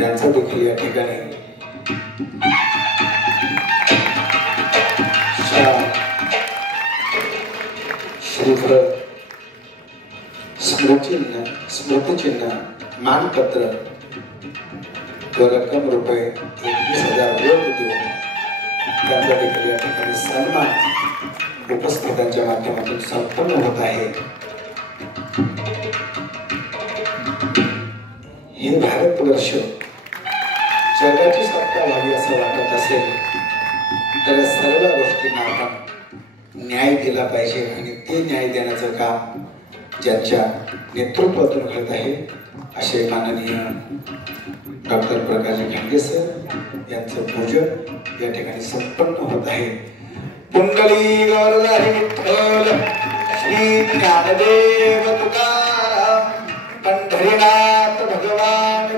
यांचा देखील या ठिकाणी श्रीफळ स्मृतिचिन्ह मानपत्र व रक्कम रुपये 21,000 देऊन त्यांचा देखील या ठिकाणी सन्मान उपस्थितांच्या माध्यमातून संपन्न होत आहे। हे भारतवर्ष जगाची सत्ता व्हावी असं वाटत असेल तर सर्व गोष्टींना आपण न्याय दिला पाहिजे आणि ते न्याय देण्याचं काम ज्यांच्या नेतृत्वातून घडत आहे असे माननीय डॉक्टर प्रकाश खांडगे सर यांचं पूजन या ठिकाणी संपन्न होत आहे। पुंडली गौरधारी विठ्ठल श्री ज्ञानदेव तुकाराम पंढरीनाथ भगवान